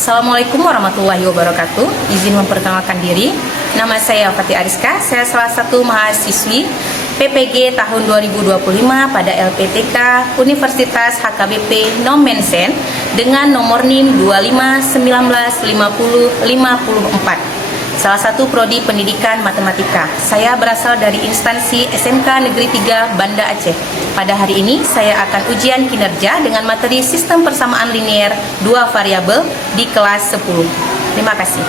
Assalamualaikum warahmatullahi wabarakatuh. Izin memperkenalkan diri. Nama saya Fatih Ariska. Saya salah satu mahasiswi PPG tahun 2025 pada LPTK Universitas HKBP Nomensen dengan nomor NIM 25195054. Salah satu prodi pendidikan matematika. Saya berasal dari instansi SMK Negeri 3 Banda Aceh. Pada hari ini saya akan ujian kinerja dengan materi sistem persamaan linier 2 variabel di kelas 10. Terima kasih.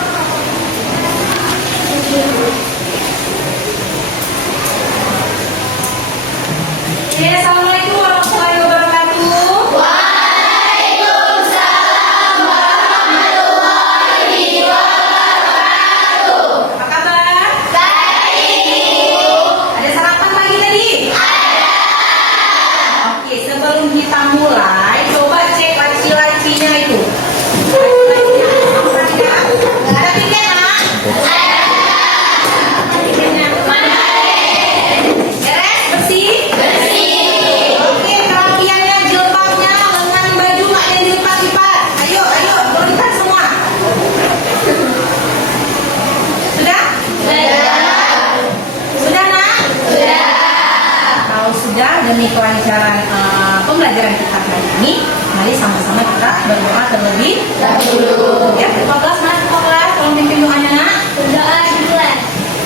Assalamualaikum warahmatullahi wabarakatuh. Waalaikumsalam warahmatullahi wabarakatuh. Apa kabar? Baik. Ada sarapan pagi tadi? Ada. Oke, sebelum kita mulai, coba cek laci-lacinya itu. Ada tiket, Nak? Tiketnya mana? Beres? Bersih? Bersih. Oke, kerapiannya, jilbabnya, lengan baju nggak ada yang dilipat-lipat. Ayo, berikan semua. Sudah? Sudah, Nak? Sudah. Kalau sudah, demi kelancaran pembelajaran kita kali ini, mari sama-sama kita berdoa terlebih dahulu. Ya, 15 Mas, 15. Tolong pimpin doanya, Nak. Doa duluan.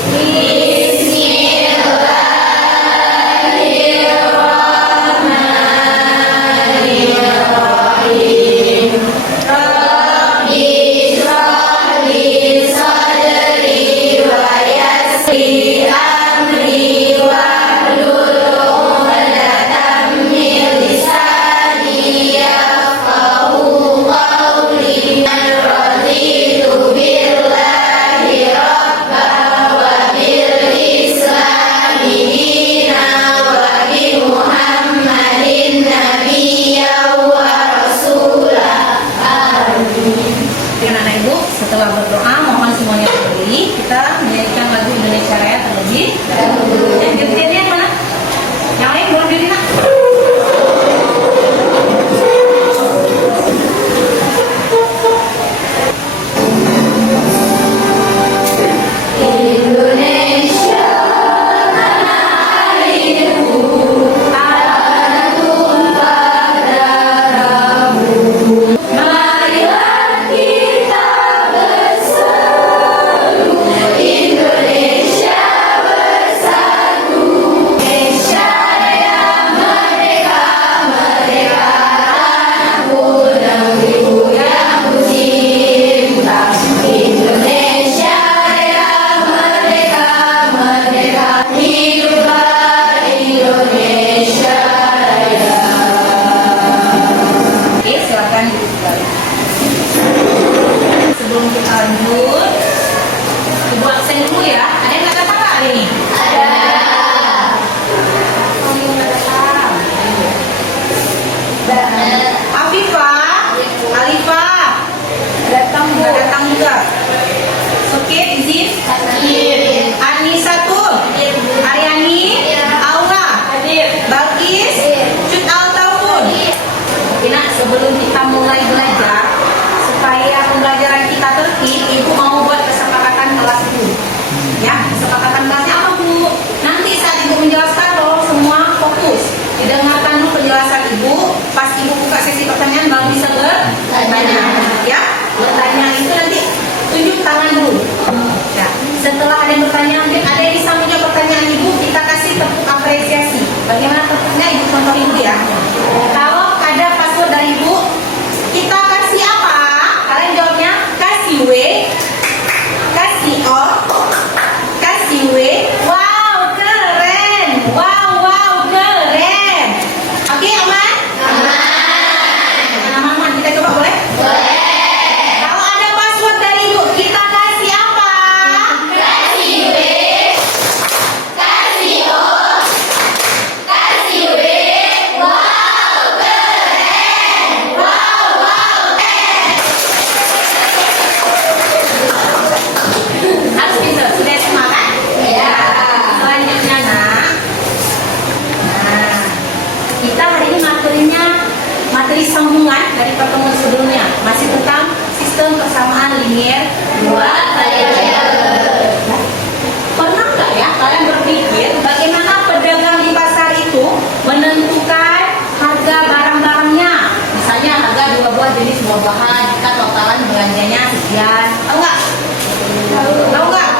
Bismillahirrahmanirrahim. Rabbi shrah li sadri wa yassir amri wahlul 'uqdatam min lisani yafqahu qawli. Raditu billahi rabban wa bil islami dinan wa bi Muhammadin nabiyyan wa rasulah. Amin. Dengan anak ibu, setelah berdoa, mohon semuanya berdiri. Kita menyanyikan lagu Indonesia Raya terlebih dahulu. Dirjennya mana? Yang lain belum diri, Nak? Indonesia tanah airku, tanah tumpah darahmu. Marilah kita berseru, Indonesia bersatu. Indonesia Raya merdeka, merdeka tanahku, negeriku yang ku cinta. Indonesia Raya merdeka, merdeka, hiduplah Indonesia Raya. Oke, silakan duduk kembali. Sebelum kita lanjut, ibu absen dulu ya. Ada yang nggak datang nggak hari ini? Ada. Oh, yang nggak datang. Afifah, Alifah, datang nggak datang juga. Oke, izin. Anisatul, Aryani, Aura, Balkis, Cut Altaun. Oke, Nak, sebelum kita mulai belajar, supaya pembelajaran kita tertib, ibu mau buat kesepakatan kelas dulu. Ya, linear, 2 variabel. Pernah nggak ya kalian berpikir bagaimana pedagang di pasar itu menentukan harga barang-barangnya? Misalnya harga 2 buah jenis buah-buahan, jika totalan belanjanya sekian. Tahu nggak? Tahu nggak?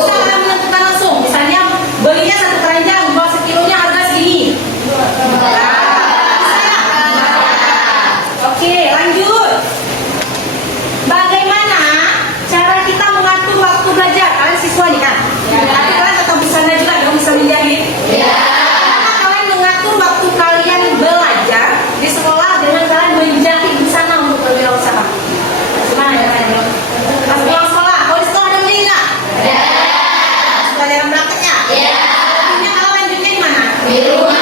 Bisa kalian menentukan langsung. Misalnya belinya 1 keranjang, buah sekilonya harga segini. Oke, lanjut. Bagaimana cara kita mengatur waktu belajar? Kalian siswa nih kan? Tapi kalian tetap di sana juga dong, bisa menjahit? Bagaimana kalian mengatur waktu kalian belajar di sekolah dengan kalian menjahit di sana untuk berwirausaha? Gimana ya kalian? Pas pulang sekolah, kalau di sekolah ada beli nggak? Sudah ada yang prakteknya? Akhirnya kalau lanjutnya di mana? Di rumah.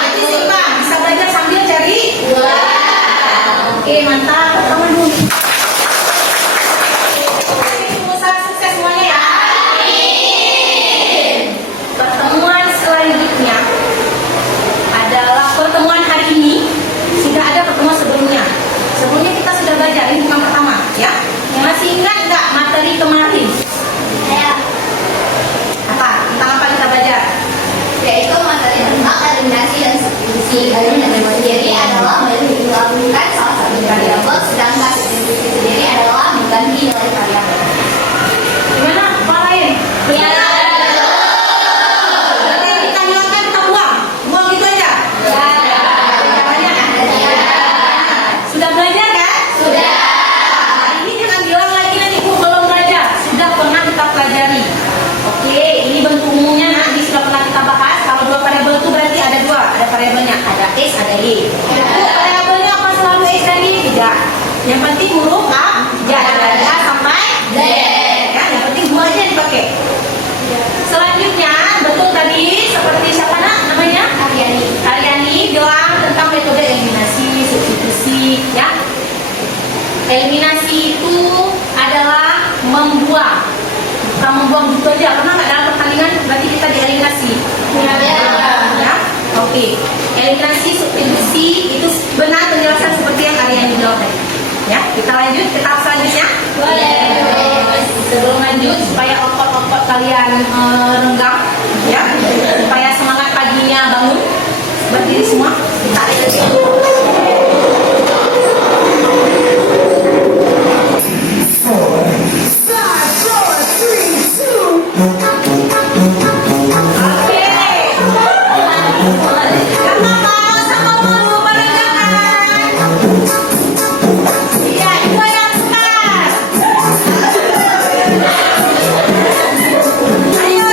Jadi seimbang, bisa belajar sambil cari uang. Oke, mantap. Pertama dulu. Usaha sukses semuanya ya. Pertemuan selanjutnya adalah pertemuan hari ini. Sudah ada pertemuan sebelumnya. Sebelumnya kita sudah belajar, ini bukan pertama ya. Masih ingat nggak materi kemarin? Apa? Tentang apa kita belajar? Yaitu materi tentang eliminasi dan substitusi. Eliminasi sendiri adalah menggabungkan salah satu variabel, sedangkan substitusi sendiri adalah mengganti nilai variabel. Gimana? Apa lain? Berarti yang kita hilangkan kita buang. Buang gitu aja. Banyak kan? Sudah belajar kan? Sudah. Nah, ini jangan bilang lagi nanti Bu belum belajar. Sudah pernah kita pelajari. Oke, ini bentuk umumnya nanti sudah pernah kita bahas. Kalau 2 variabel itu berarti ada 2. Ada variabelnya, ada X, ada Y. Variabelnya apa selalu X dan Y? Tidak. Yang penting huruf A, dari A sampai Z. Ya, yang penting 2 aja yang dipakai. Selanjutnya, betul tadi seperti siapa namanya? Karyani bilang tentang metode eliminasi, substitusi, ya. Eliminasi itu adalah membuang, bukan membuang gitu aja. Pernah nggak dalam pertandingan berarti kita dieliminasi? Ya. Oke. Eliminasi, substitusi itu benar penjelasan seperti yang Karyani bilang tadi. Ya, kita lanjut ke tahap selanjutnya. Boleh. Sebelum lanjut, supaya otot-otot kalian renggang, ya, supaya semangat paginya bangun. Berdiri semua. Oke. Sama-sama merendahkan. Iya, itu yang start. Ayo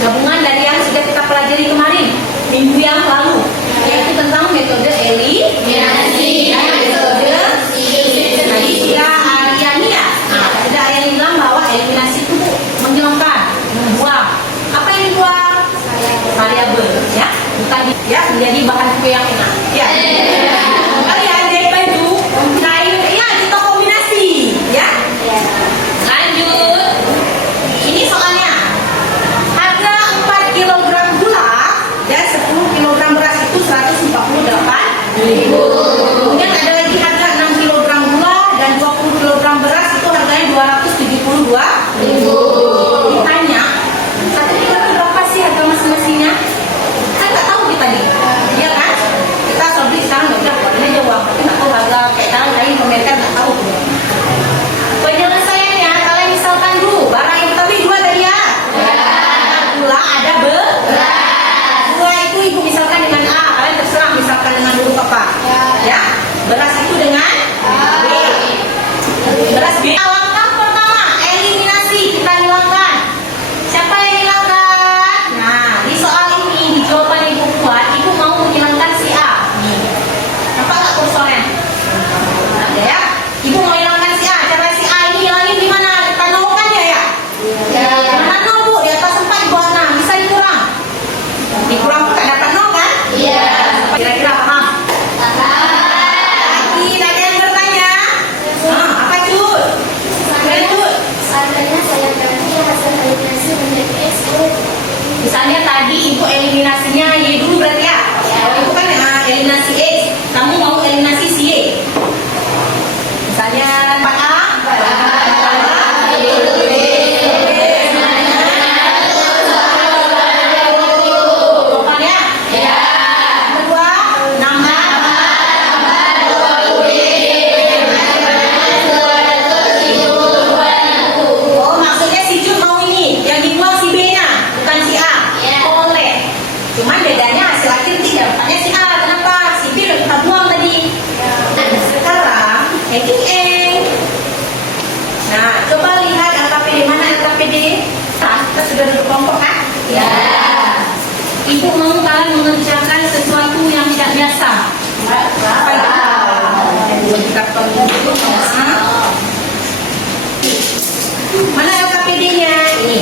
gabungan dari yang sudah kita pelajari kemarin minggu yang lalu, yaitu tentang metode eliminasi dan metode statistika Ariania. Nah, metode Ariania bilang bahwa eliminasi itu menghilangkan, membuang. Apa yang dibuang? Variabel, ya, bukan ya menjadi bahan kue yang enak. Ya. Kalian dari itu lain ya kita kombinasi, ya. Lanjut. Ini soalnya. Harga 4 kg gula dan 10 kg beras itu 148.000. Kemudian ada lagi harga 6 kg gula dan 20 kg beras itu harganya 272.000. Ditanya, satu kilo itu berapa sih harga masing-masingnya? Kan nggak tahu kita nih, iya kan? Kita sobri sekarang nggak bisa ini aja uang, tapi nggak tahu harga kayak tangan lain pemerintah nggak tahu. Penyelesaiannya, kalian misalkan dulu barang yang kita beli dua tadi ya. Gula ada beras. Gula itu ibu misalkan dengan A, kalian terserah misalkan dengan huruf apa. Ya, beras itu dengan B. Beras B. Langkah pertama, eliminasi, kita hilangkan. Siapa yang hilangkan? Nah, di soal ini di jawaban ibu buat, ibu mau menghilangkan si A. Nih, nampak nggak kursornya? Ada ya? Ibu mau hilangkan si A. Cara si A ini hilangin di mana? Kita nolkan ya? Mana nol bu? Di atas 4 di bawah 6. Bisa dikurang? Dikurang pun tak dapat nol kan? Iya. Kira-kira paham? Lagi, tadi yang bertanya. Apa Jud? Jud. Seandainya saya ganti hasil eliminasi menjadi X. Misalnya tadi ibu eliminasinya Y dulu berarti ya? Kalau ibu kan eliminasi X, kamu mau eliminasi si Y. Misalnya 4A. Totalnya? Ya. Kedua, nambah. Oh, maksudnya si Jun mau ini, yang dibuang si B-nya, bukan si A. Boleh. Cuman bedanya hasil akhir tidak dapatnya si A. Kenapa? Si B udah kita buang tadi. Sekarang, hacking. Nah, coba lihat LKPD. Mana LKPD? Nah, kita sudah duduk kelompok kan? Ya. Ibu mau kalian mengerjakan sesuatu yang tidak biasa. Apa itu? Kita perlu dulu sama. Mana LKPD-nya? Ini.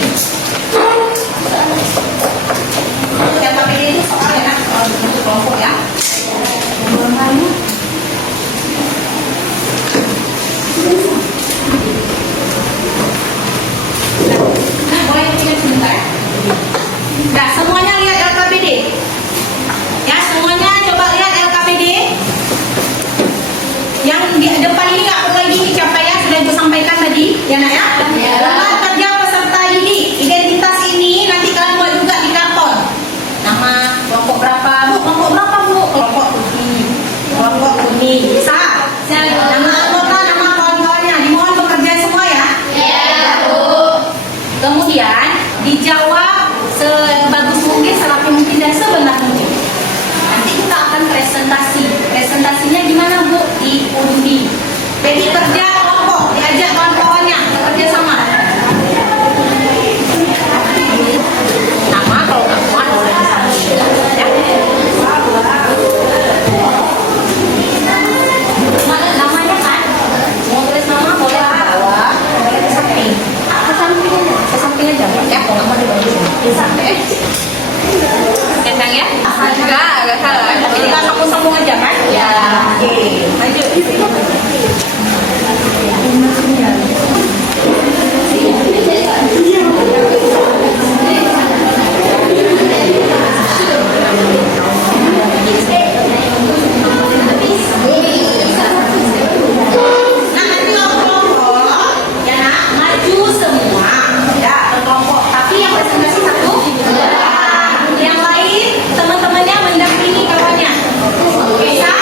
Untuk LKPD itu soal ya, soal bentuk kelompok ya. Nah, boleh ingat sebentar ya. Nah, semuanya lihat LKPD. Ya, semuanya coba lihat LKPD. Yang di depan ini nggak perlu lagi siapa ya, sudah ibu sampaikan tadi, ya nak ya. Lembar kerja peserta didik. Identitas ini nanti kalian buat juga di karton. Nama, kelompok berapa bu? Kelompok berapa bu? Kelompok putih, kelompok kuning. Bisa? Nama anggota, nama kawan-kawannya. Dimohon bekerja semua ya. Kemudian dijawab sebagus mungkin, serapi mungkin dan sebenar mungkin. Nanti kita akan presentasi. Presentasinya di mana bu? Di undi. Jadi kerja kelompok, diajak kawan-kawannya bekerja sama. Nama kalau nggak kuat boleh disambung. Ya. Mana namanya kan? Mau tulis nama boleh ke bawah, boleh ke samping. Ke samping aja. Ya, kalau nggak mau di sini. Di samping. Kencang ya? Enggak salah. Kita sambung-sambung aja kan? Ya. Oke, lanjut. Nah, nanti kelompok ya nak, maju semua ya kelompok. Tapi yang presentasi satu, yang lain teman-temannya mendampingi kawannya. Bisa?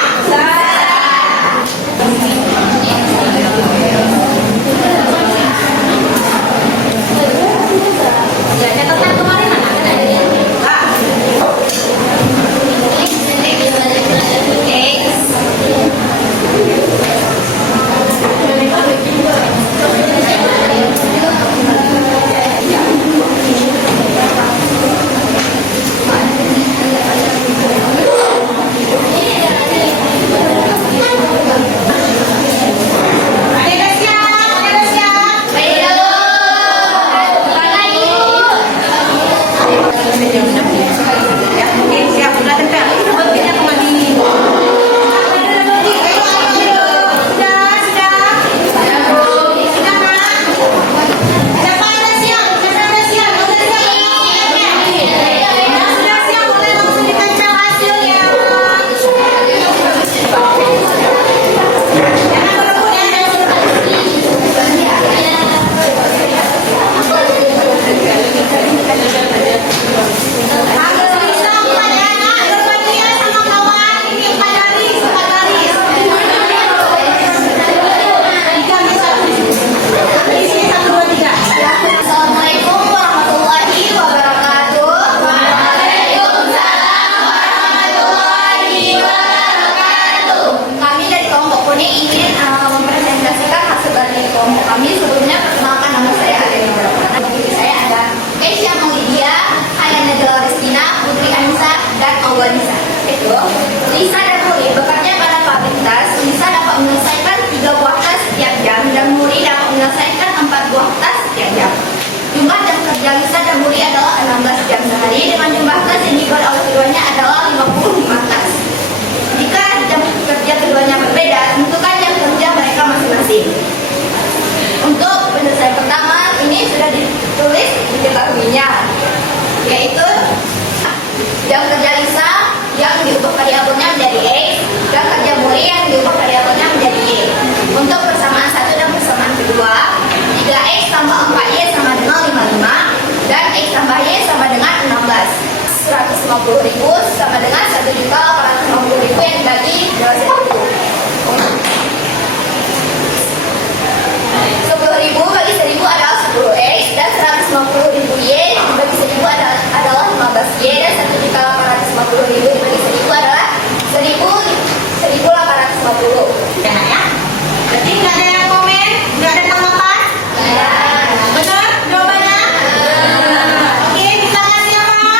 kemampuan Lisa. Itu, Lisa dan Muri bekerja pada pabrik tas. Lisa dapat menyelesaikan 3 buah tas setiap jam dan Muri dapat menyelesaikan 4 buah tas setiap jam. Jumlah jam kerja Lisa dan Muri adalah 16 jam sehari dengan jumlah tas yang dibuat oleh keduanya adalah 55 tas. Jika jam kerja keduanya berbeda, tentukan jam kerja mereka masing-masing. Untuk penyelesaian pertama, ini sudah ditulis diketahuinya, yaitu jam kerja Lisa yang diubah variabelnya menjadi X, jam kerja Muri yang diubah variabelnya menjadi Y. Untuk persamaan satu dan persamaan kedua, 3X tambah 4Y sama dengan 55 dan X tambah Y sama dengan 16. 150.000 sama dengan 1.850.000 yang dibagi 2.000. 10.000 bagi 1.000 adalah 10X dan 150.000 Y dibagi 1.000 adalah 15Y dan 1.850.000 dibagi 1.000 adalah 1.850. Ya. Berarti nggak ada yang komen, nggak ada tanggapan? Benar jawabannya? Oke, kita kasih apa?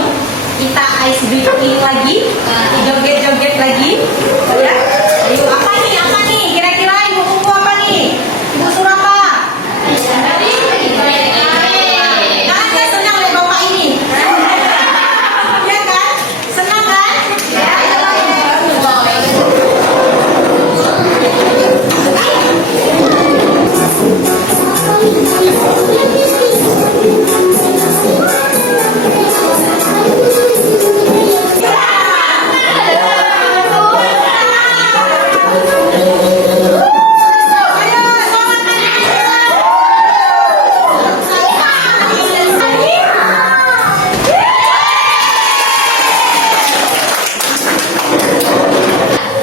bangun, kita ice breathing lagi, joget-joget lagi, ya. Ayo, apa nih? Apa nih? Kira-kira ibu kumpul apa nih? Ibu suruh apa? Anda senang lihat bapak ini? Ya kan? Senang kan? Ya.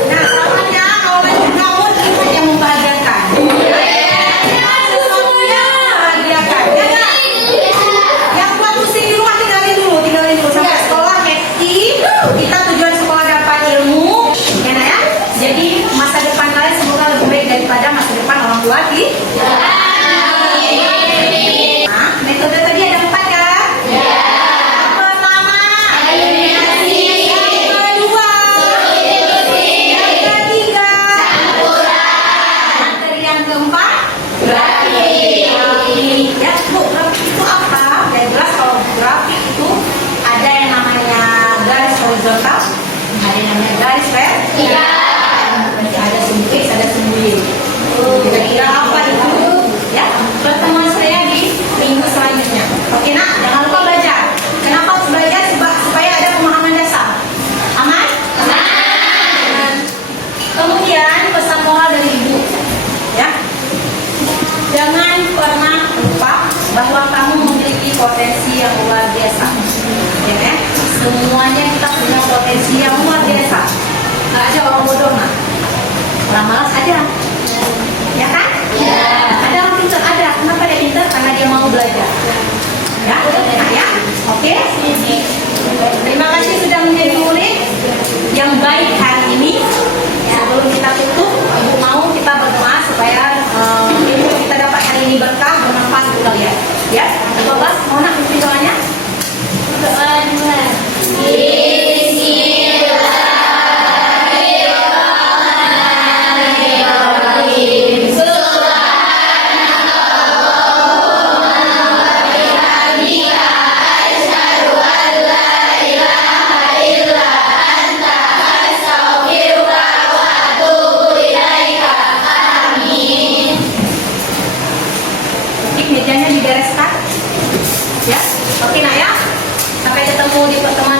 Nah, selamatnya kalau lanjut bangun itu yang membahagiakan. Sesuatunya membahagiakan. Ya nggak? Yang buat pusing di rumah tinggalin dulu sampai sekolah happy. Kita tujuan sekolah dapat ilmu, ya nak ya. Jadi masa depan kalian semoga lebih baik daripada masa depan orang tua kita. Nah, metode tadi ada 4 kan? Yang pertama, eliminasi. Yang kedua, yang ketiga, materi yang keempat, grafik. Ya, Bu, grafik itu apa? Yang jelas kalau grafik itu ada yang namanya garis horizontal, ada yang namanya garis vertikal. Nanti ada sumbu X, ada sumbu Y. Kira-kira apa itu? Ya, pertemuan saya di minggu selanjutnya. Oke nak, jangan lupa belajar. Kenapa harus belajar? Supaya ada pemahaman dasar. Aman? Aman. Kemudian pesan moral dari ibu, ya. Jangan pernah lupa bahwa kamu memiliki potensi yang luar biasa. Ya kan? Semuanya kita punya potensi yang luar biasa. Nggak ada orang bodoh mah. Orang malas ada. Ya kan? Ya. Ada orang pintar ada. Kenapa dia pintar? Karena dia mau belajar. Ya, nah ya. Oke. Terima kasih sudah menjadi murid yang baik hari ini. Sebelum kita tutup, ibu mau kita berdoa supaya ilmu kita dapat hari ini berkah, bermanfaat untuk kalian. Ya, Ibu Bas, mau nak ikuti doanya? Doa dua. Mejanya dibereskan, ya. Oke nak ya. Sampai ketemu di pertemuan